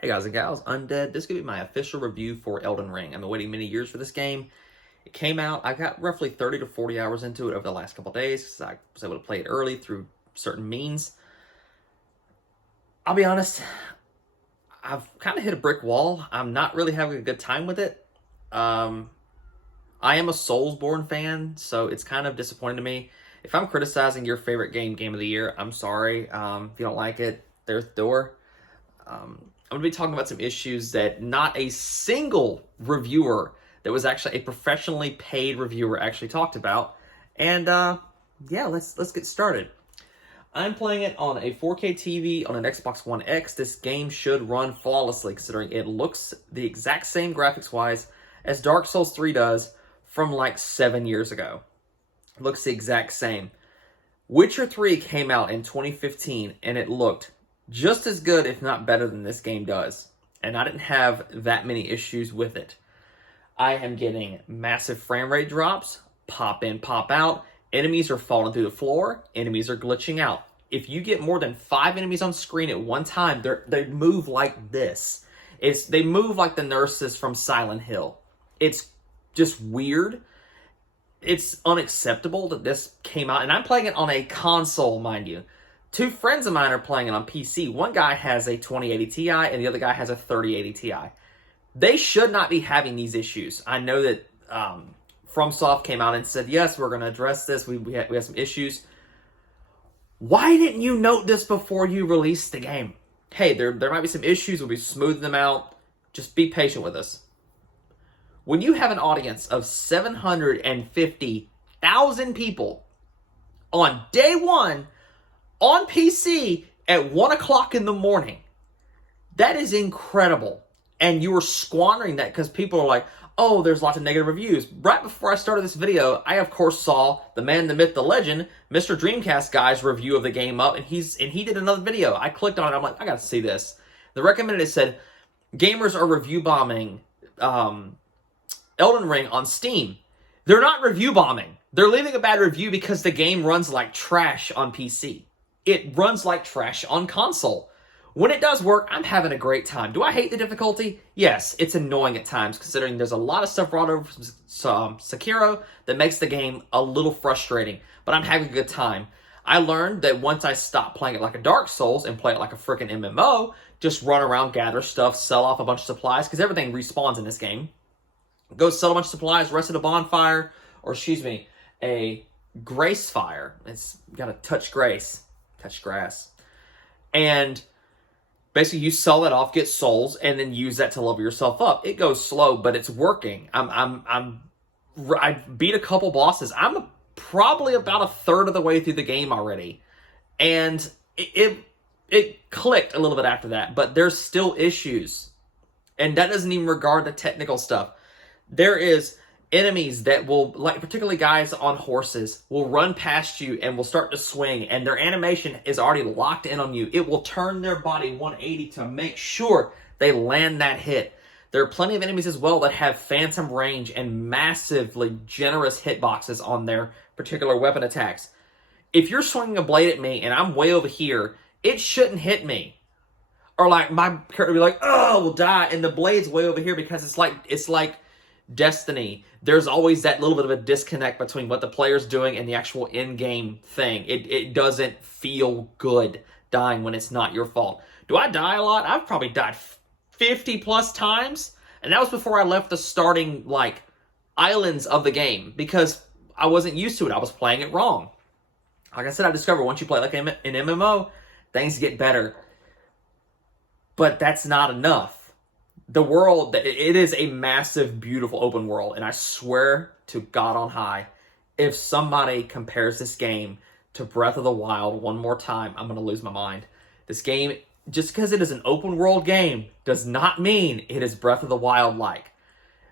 Hey guys and gals, Undead. This could be my official review for Elden Ring. I've been waiting many years for this game. It came out, I got roughly 30 to 40 hours into it over the last couple days because I was able to play it early through certain means. I'll be honest, I've kind of hit a brick wall. I'm not really having a good time with it. I am a Soulsborne fan, so it's kind of disappointing to me. If I'm criticizing your favorite game of the year, I'm sorry. If you don't like it, there's the door. I'm going to be talking about some issues that not a single reviewer that was actually a professionally paid reviewer actually talked about. And yeah, let's get started. I'm playing it on a 4K TV on an Xbox One X. This game should run flawlessly considering it looks the exact same graphics-wise as Dark Souls 3 does from like 7 years ago. It looks the exact same. Witcher 3 came out in 2015 and it looked just as good, if not better, than this game does. And I didn't have that many issues with it. I am getting massive frame rate drops, pop in, pop out. Enemies are falling through the floor. Enemies are glitching out. If you get more than 5 enemies on screen at one time, they move like this. They move like the nurses from Silent Hill. It's just weird. It's unacceptable that this came out. And I'm playing it on a console, mind you. 2 friends of mine are playing it on PC. One guy has a 2080 Ti and the other guy has a 3080 Ti. They should not be having these issues. I know that FromSoft came out and said, yes, we're going to address this. We have some issues. Why didn't you note this before you released the game? Hey, there might be some issues. We'll be smoothing them out. Just be patient with us. When you have an audience of 750,000 people on day one, on PC at 1 o'clock in the morning. That is incredible. And you are squandering that because people are like, oh, there's lots of negative reviews. Right before I started this video, I of course saw the man, the myth, the legend, Mr. Dreamcast guy's review of the game up, and he did another video. I clicked on it, I'm like, I gotta see this. The recommended, it said, gamers are review bombing Elden Ring on Steam. They're not review bombing. They're leaving a bad review because the game runs like trash on PC. It runs like trash on console. When it does work, I'm having a great time. Do I hate the difficulty? Yes, it's annoying at times, considering there's a lot of stuff brought over from Sekiro that makes the game a little frustrating, but I'm having a good time. I learned that once I stop playing it like a Dark Souls and play it like a freaking MMO, just run around, gather stuff, sell off a bunch of supplies, because everything respawns in this game. Go sell a bunch of supplies, rest at a bonfire, or excuse me, a grace fire. It's got to touch grace. Touch grass. And basically you sell that off, get souls, and then use that to level yourself up. It goes slow, but it's working. I beat a couple bosses. I'm probably about a third of the way through the game already. And it clicked a little bit after that, but there's still issues. And that doesn't even regard the technical stuff. There is enemies that will, like particularly guys on horses, will run past you and will start to swing, and their animation is already locked in on you. It will turn their body 180 to make sure they land that hit. There are plenty of enemies as well that have phantom range and massively generous hitboxes on their particular weapon attacks. If you're swinging a blade at me and I'm way over here, it shouldn't hit me. Or like my character will be like, oh, we'll die, and the blade's way over here because it's like Destiny. There's always that little bit of a disconnect between what the player's doing and the actual in-game thing. It doesn't feel good dying when it's not your fault. Do I die a lot? I've probably died 50 plus times, and that was before I left the starting like islands of the game because I wasn't used to it. I was playing it wrong. Like I said, I discovered once you play like an MMO, things get better. But that's not enough. The world, it is a massive, beautiful open world, and I swear to God on high, if somebody compares this game to Breath of the Wild one more time, I'm going to lose my mind. This game, just because it is an open world game, does not mean it is Breath of the Wild-like.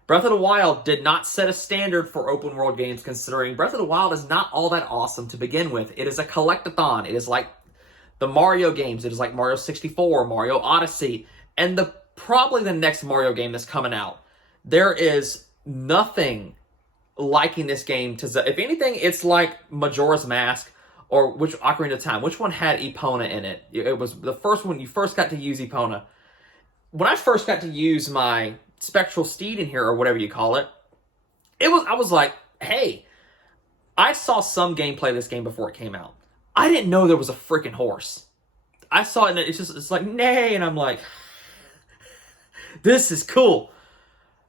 Breath of the Wild did not set a standard for open world games, considering Breath of the Wild is not all that awesome to begin with. It is a collectathon. It is like the Mario games. It is like Mario 64, Mario Odyssey, and probably the next Mario game that's coming out. There is nothing liking this game. If anything, it's like Majora's Mask or Ocarina of Time. Which one had Epona in it? It was the first one. You first got to use Epona. when I first got to use my spectral steed in here, or whatever you call it, I was like, hey, I saw some gameplay of this game before it came out. I didn't know there was a freaking horse. I saw it and it's like, nay, and I'm like, this is cool.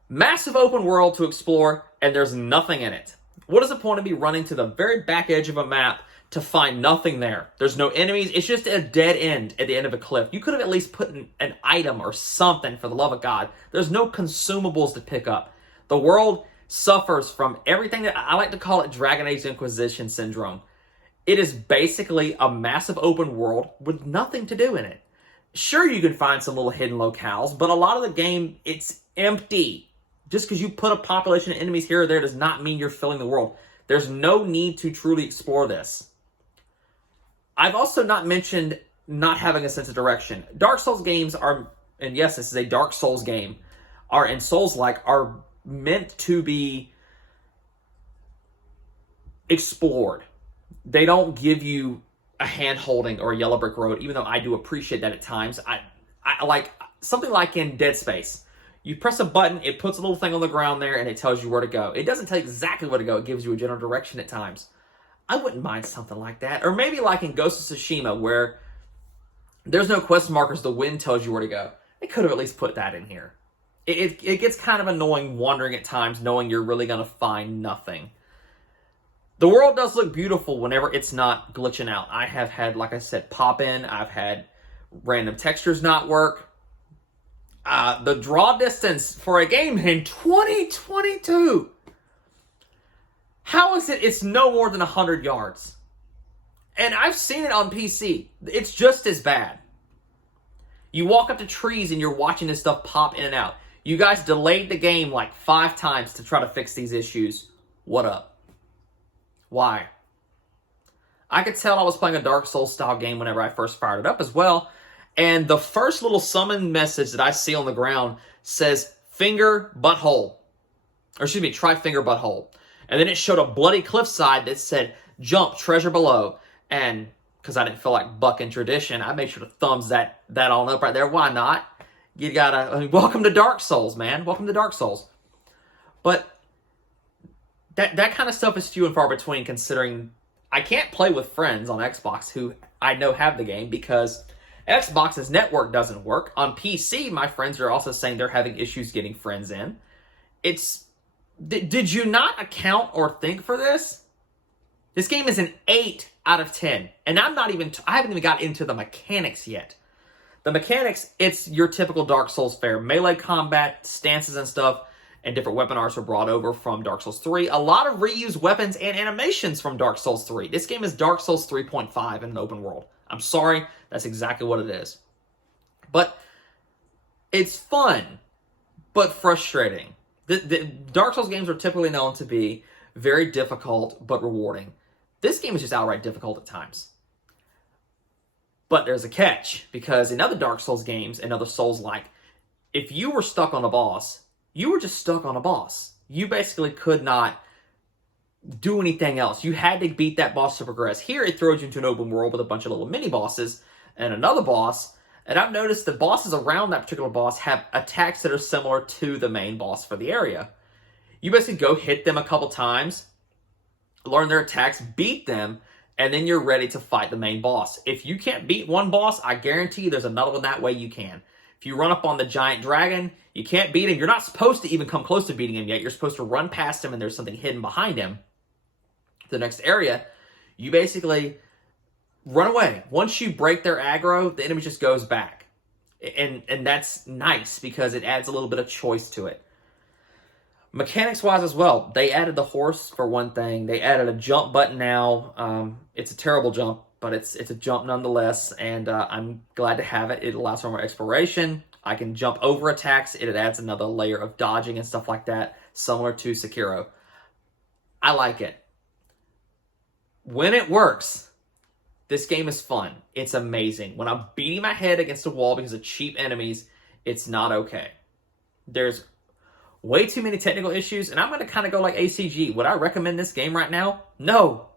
Massive open world to explore, and there's nothing in it. What is the point of me running to the very back edge of a map to find nothing there? There's no enemies. It's just a dead end at the end of a cliff. You could have at least put an item or something, for the love of God. There's no consumables to pick up. The world suffers from everything that I like to call it Dragon Age Inquisition syndrome. It is basically a massive open world with nothing to do in it. Sure, you can find some little hidden locales, but a lot of the game, it's empty. Just because you put a population of enemies here or there does not mean you're filling the world. There's no need to truly explore this. I've also not mentioned not having a sense of direction. Dark Souls games are, and yes, this is a Dark Souls game, and Souls-like are meant to be explored. They don't give you a hand-holding or a yellow brick road, even though I do appreciate that at times. I like something like in Dead Space. You press a button, it puts a little thing on the ground there, and it tells you where to go. It doesn't tell you exactly where to go. It gives you a general direction at times. I wouldn't mind something like that. Or maybe like in Ghost of Tsushima, where there's no quest markers, the wind tells you where to go. They could have at least put that in here. It gets kind of annoying wandering at times, knowing you're really going to find nothing. The world does look beautiful whenever it's not glitching out. I have had, like I said, pop-in. I've had random textures not work. The draw distance for a game in 2022. How is it it's no more than 100 yards? And I've seen it on PC. It's just as bad. You walk up to trees and you're watching this stuff pop in and out. You guys delayed the game like 5 times to try to fix these issues. What up? Why? I could tell I was playing a Dark Souls style game whenever I first fired it up as well. And the first little summon message that I see on the ground says finger butthole. Or excuse me, try finger butthole. And then it showed a bloody cliffside that said jump treasure below. And because I didn't feel like bucking tradition, I made sure to thumbs that on up right there. Why not? You gotta, welcome to Dark Souls, man. Welcome to Dark Souls. But that kind of stuff is few and far between, considering I can't play with friends on Xbox who I know have the game because Xbox's network doesn't work. On PC, my friends are also saying they're having issues getting friends in. Did you not account or think for this? This game is an 8 out of 10. And I haven't even got into the mechanics yet. The mechanics, it's your typical Dark Souls fare. Melee combat, stances and stuff, and different weapon arts were brought over from Dark Souls 3. A lot of reused weapons and animations from Dark Souls 3. This game is Dark Souls 3.5 in an open world. I'm sorry, that's exactly what it is. But it's fun, but frustrating. The Dark Souls games are typically known to be very difficult, but rewarding. This game is just outright difficult at times. But there's a catch, because in other Dark Souls games and other Souls-like, if you were stuck on a boss, you were just stuck on a boss. You basically could not do anything else. You had to beat that boss to progress. Here, it throws you into an open world with a bunch of little mini-bosses and another boss. And I've noticed the bosses around that particular boss have attacks that are similar to the main boss for the area. You basically go hit them a couple times, learn their attacks, beat them, and then you're ready to fight the main boss. If you can't beat one boss, I guarantee you there's another one that way you can. If you run up on the giant dragon, you can't beat him. You're not supposed to even come close to beating him yet. You're supposed to run past him and there's something hidden behind him. The next area, you basically run away. Once you break their aggro, the enemy just goes back. And that's nice because it adds a little bit of choice to it. Mechanics-wise as well, they added the horse for one thing. They added a jump button now. It's a terrible jump, but it's a jump nonetheless, and I'm glad to have it. It allows for more exploration. I can jump over attacks. It adds another layer of dodging and stuff like that, similar to Sekiro. I like it. When it works, this game is fun. It's amazing. When I'm beating my head against a wall because of cheap enemies, it's not okay. There's way too many technical issues, and I'm going to kind of go like ACG. Would I recommend this game right now? No.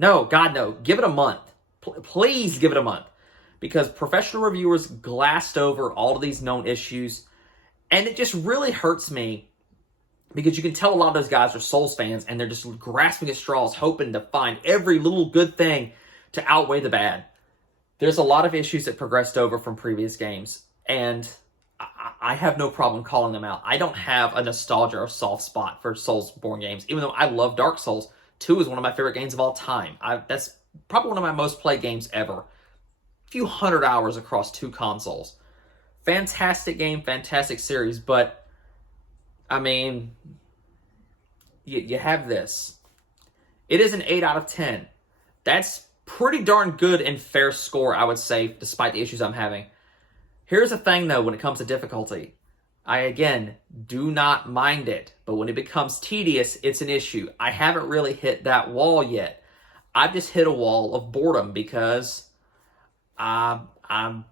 No, God, no. Give it a month. Please give it a month. because professional reviewers glassed over all of these known issues, and it just really hurts me because you can tell a lot of those guys are Souls fans, and they're just grasping at straws, hoping to find every little good thing to outweigh the bad. There's a lot of issues that progressed over from previous games, and I have no problem calling them out. I don't have a nostalgia or soft spot for Soulsborne games, even though I love Dark Souls. 2 is one of my favorite games of all time. That's probably one of my most played games ever. A few hundred hours across 2 consoles. Fantastic game, fantastic series, but, I mean, you have this. It is an 8 out of 10. That's pretty darn good and fair score, I would say, despite the issues I'm having. Here's the thing, though, when it comes to difficulty. I, again, do not mind it, but when it becomes tedious, it's an issue. I haven't really hit that wall yet. I've just hit a wall of boredom because I'm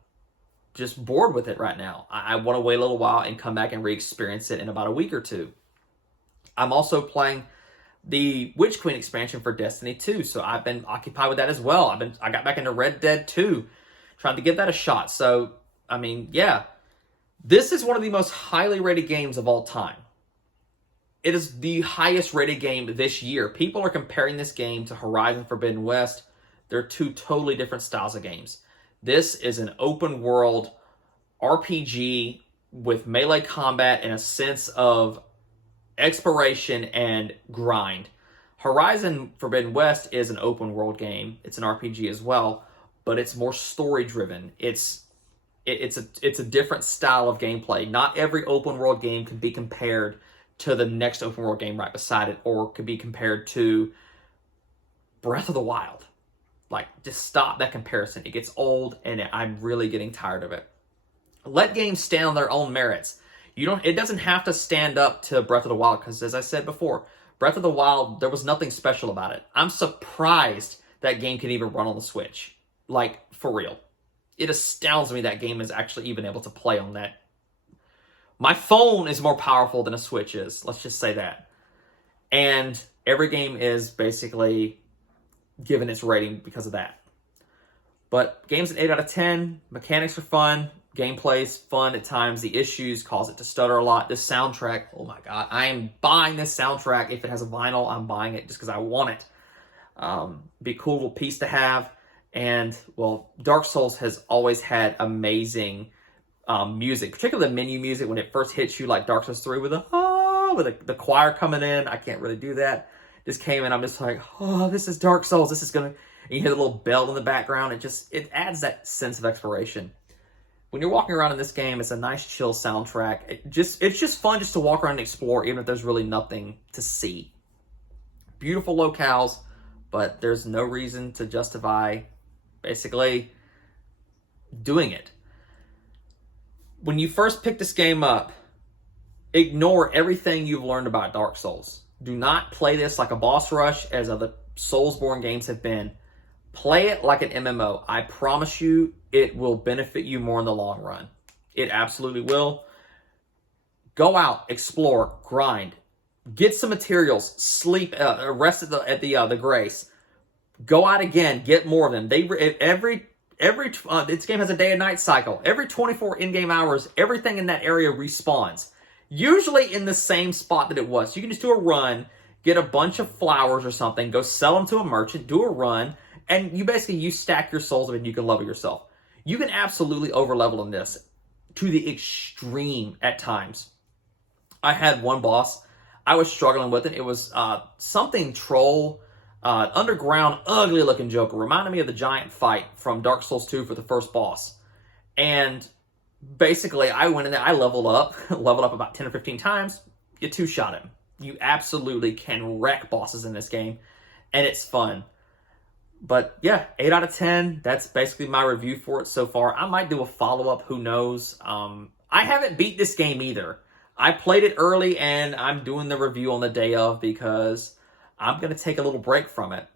just bored with it right now. I want to wait a little while and come back and re-experience it in about a week or two. I'm also playing the Witch Queen expansion for Destiny 2, so I've been occupied with that as well. I got back into Red Dead 2, trying to give that a shot. So, I mean, yeah. This is one of the most highly rated games of all time. It is the highest rated game this year. People are comparing this game to Horizon Forbidden West. They're 2 totally different styles of games. This is an open world RPG with melee combat and a sense of exploration and grind. Horizon Forbidden West is an open world game. It's an RPG as well, but it's more story driven. It's a different style of gameplay. Not every open world game can be compared to the next open world game right beside it, or could be compared to Breath of the Wild. Like, just stop that comparison. It gets old, and I'm really getting tired of it. Let games stand on their own merits. It doesn't have to stand up to Breath of the Wild, because as I said before, Breath of the Wild, there was nothing special about it. I'm surprised that game can even run on the Switch. Like, for real. It astounds me that game is actually even able to play on that. My phone is more powerful than a Switch is. Let's just say that. And every game is basically given its rating because of that. But game's an 8 out of 10. Mechanics are fun. Gameplay's fun at times. The issues cause it to stutter a lot. This soundtrack, oh my god. I am buying this soundtrack. If it has a vinyl, I'm buying it just because I want it. Be a cool little piece to have. And, well, Dark Souls has always had amazing music, particularly the menu music when it first hits you, like Dark Souls 3 with the choir coming in. I can't really do that. This came in, I'm just like, oh, this is Dark Souls. This is going to... And you hear the little bell in the background. It adds that sense of exploration. When you're walking around in this game, it's a nice, chill soundtrack. It's just fun just to walk around and explore, even if there's really nothing to see. Beautiful locales, but there's no reason to justify basically doing it. When you first pick this game up, ignore everything you've learned about Dark Souls. Do not play this like a boss rush as other Soulsborne games have been. Play it like an MMO. I promise you it will benefit you more in the long run. It absolutely will. Go out, explore, grind, get some materials, sleep, rest at the Grace. Go out again, get more of them. This game has a day and night cycle. Every 24 in-game hours, everything in that area respawns. Usually in the same spot that it was. So you can just do a run, get a bunch of flowers or something, go sell them to a merchant, do a run, and you stack your souls and you can level yourself. You can absolutely over-level in this to the extreme at times. I had one boss. I was struggling with it. It was something troll, underground, ugly-looking Joker. Reminded me of the giant fight from Dark Souls 2 for the first boss. And basically, I went in there, I leveled up about 10 or 15 times. You two-shot him. You absolutely can wreck bosses in this game, and it's fun. But yeah, 8 out of 10. That's basically my review for it so far. I might do a follow-up, who knows. I haven't beat this game either. I played it early, and I'm doing the review on the day of because I'm going to take a little break from it.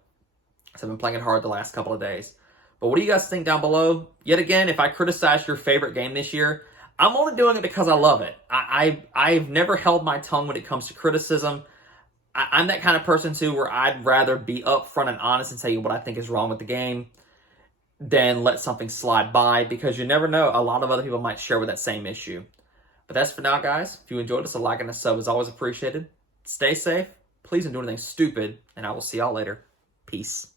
So I've been playing it hard the last couple of days. But what do you guys think down below? Yet again, if I criticize your favorite game this year, I'm only doing it because I love it. I've never held my tongue when it comes to criticism. I'm that kind of person, too, where I'd rather be upfront and honest and tell you what I think is wrong with the game. than let something slide by, because you never know. A lot of other people might share with that same issue. But that's for now, guys. If you enjoyed this, a like and a sub is always appreciated. Stay safe. Please don't do anything stupid, and I will see y'all later. Peace.